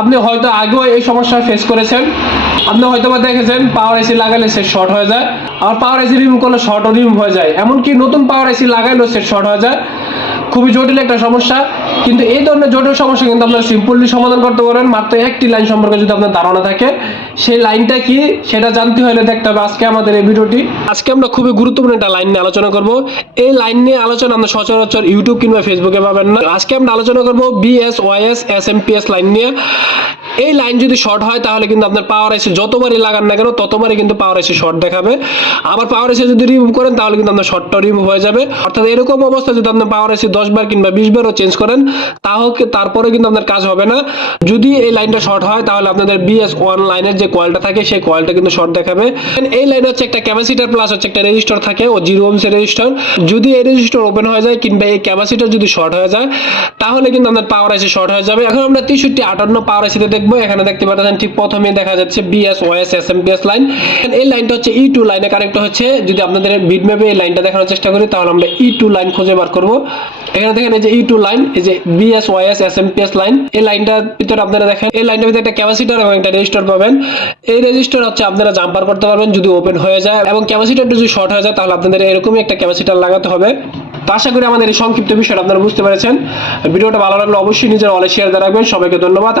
আপনি হয়তো আগেও এই সমস্যা ফেস করেছেন। আপনি হয়তো বা দেখেছেন পাওয়ার এসি লাগালে সে শর্ট হয়ে যায়। আর পাওয়ার এসি রিমুভ করলে শর্টও রিমুভ হয়ে যায়। এমনকি নতুন পাওয়ার এসি লাগাইলেও সে শর্ট হয়ে যায়। খুবই জটিল একটা সমস্যা। কিন্তু এই ধরনের জটিল সমস্যা কিন্তু আপনারা সিম্পলি সমাধান করতে পারেন। মাত্র একটি লাইন সম্পর্কে যদি আপনার ধারণা থাকে, সেই লাইনটা কি সেটা জানতে হলে দেখতে হবে আজকে আমাদের এই ভিডিওটি। আজকে আমরা খুবই গুরুত্বপূর্ণ একটা লাইন নিয়ে আলোচনা করব। এই লাইন নিয়ে আলোচনা আমরা সচরাচর ইউটিউব কিংবা ফেসবুকে পাবেন না। আজকে আমরা আলোচনা করব B S Y S S M P S line নিয়ে। এই লাইন যদি শর্ট হয়, তাহলে কিন্তু আপনার পাওয়ার এসে যতবারই লাগান না কেন, ততবারই কিন্তু পাওয়ার এসে শর্ট দেখাবে। আবার পাওয়ার এসে যদি রিমুভ করেন, তাহলে কিন্তু আপনার শর্টটা রিমুভ হয়ে যাবে। অর্থাৎ এরকম অবস্থা যদি আপনার পাওয়ার এসে দশ বার কিংবা বিশ বারও চেঞ্জ করেন তাও তারপরে কিন্তু আপনার কাজ হবে না। যদি এই লাইনটা শর্ট হয়, তাহলে আপনাদের বিএস ওয়ান লাইনের যে কয়েলটা থাকে, সেই কয়েলটা কিন্তু শর্ট দেখাবে। এই লাইন হচ্ছে একটা ক্যাপাসিটার প্লাস হচ্ছে একটা রেজিস্টার থাকে, ও জিরো ওমস রেজিস্টার যদি এই রেজিস্টার ওপেন হয়ে যায়, কিংবা এই ক্যাপাসিটার যদি শর্ট হয়ে যায়, তাহলে কিন্তু আপনার পাওয়ার এসে শর্ট হয়ে যাবে। এখন আমরা তেষট্টি আটান্ন পাওয়ার এসিতে দেখব। এখানে দেখতে পাচ্ছেন, ঠিক প্রথমে দেখা যাচ্ছে B S O S S M B S line এই লাইনটা হচ্ছে ই টু লাইনে কানেক্ট হচ্ছে। যদি আপনাদের বিট ম্যাপে এই লাইনটা দেখানোর চেষ্টা করি, তাহলে আমরা ই টু লাইন খুঁজে বার করব। এখানে দেখেন এই যে ই টু লাইন এই যে এস এম লাইন এই লাইনটার ভিতরে আপনারা দেখেন, এই লাইনটার ভিতরে একটা ক্যাপাসিটার এবং একটা রেজিস্টার পাবেন। এই রেজিস্টার হচ্ছে আপনারা জাম্পার করতে পারবেন যদি ওপেন হয়ে যায় এবং ক্যাপাসিটারটা যদি শর্ট হয়ে যায় তাহলে আপনাদের এরকমই একটা ক্যাপাসিটার লাগাতে হবে। তো আশা করি আমাদের এই সংক্ষিপ্ত বিষয়টা আপনারা বুঝতে পেরেছেন। ভিডিওটা ভালো লাগলে অবশ্যই নিজের অলে শেয়ার রাখবেন। সবাইকে ধন্যবাদ।